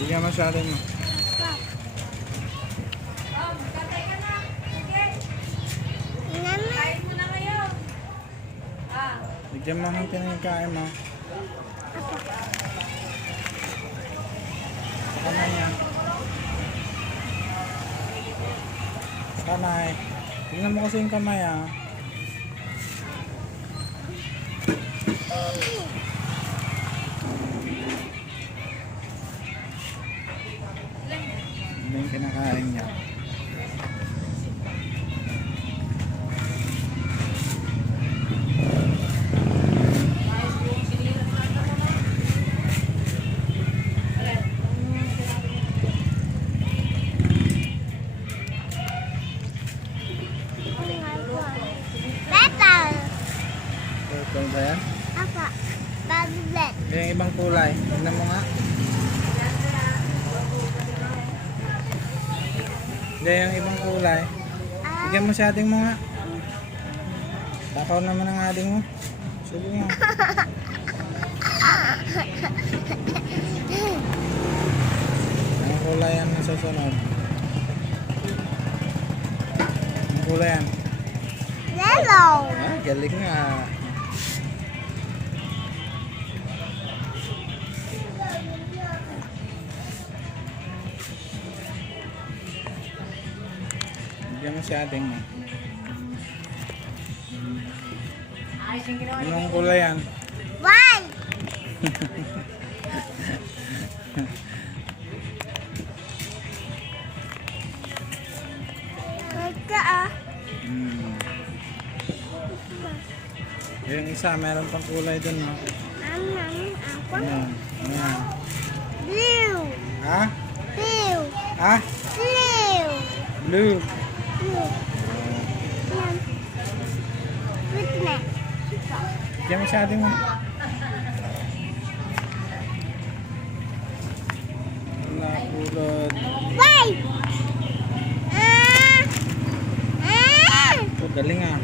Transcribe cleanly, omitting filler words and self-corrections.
Bigyan masyado mo. Tatay ka na. Sige. Kain mo na ngayon. Bigyan mo ng pinagkain mo. Sa kamay niya. Sa kamay. Tingnan mo kasi yung kamay ah. Ano yung kinakain niya? Purple ba yan? Yung ibang kulay. Tignan mo nga. Hindi, yung ibang kulay. Bigyan mo si ating mo nga. Takaw naman ang ating mo. Sige mo. Ang kulay yan na susunod. Ang kulay yan. Yellow. Ah, galing nga. Bigyan mo si ating mo. Anong kulay yan? White. Hmm. Yung isa, meron pang kulay dun, no? Ano? Ano yan? Blue. Ha? Blue. Ha? Blue. Blue. Blue. Witness. Bigyan mo si ating mo. Wala, kulot. White. Oh, galing ah.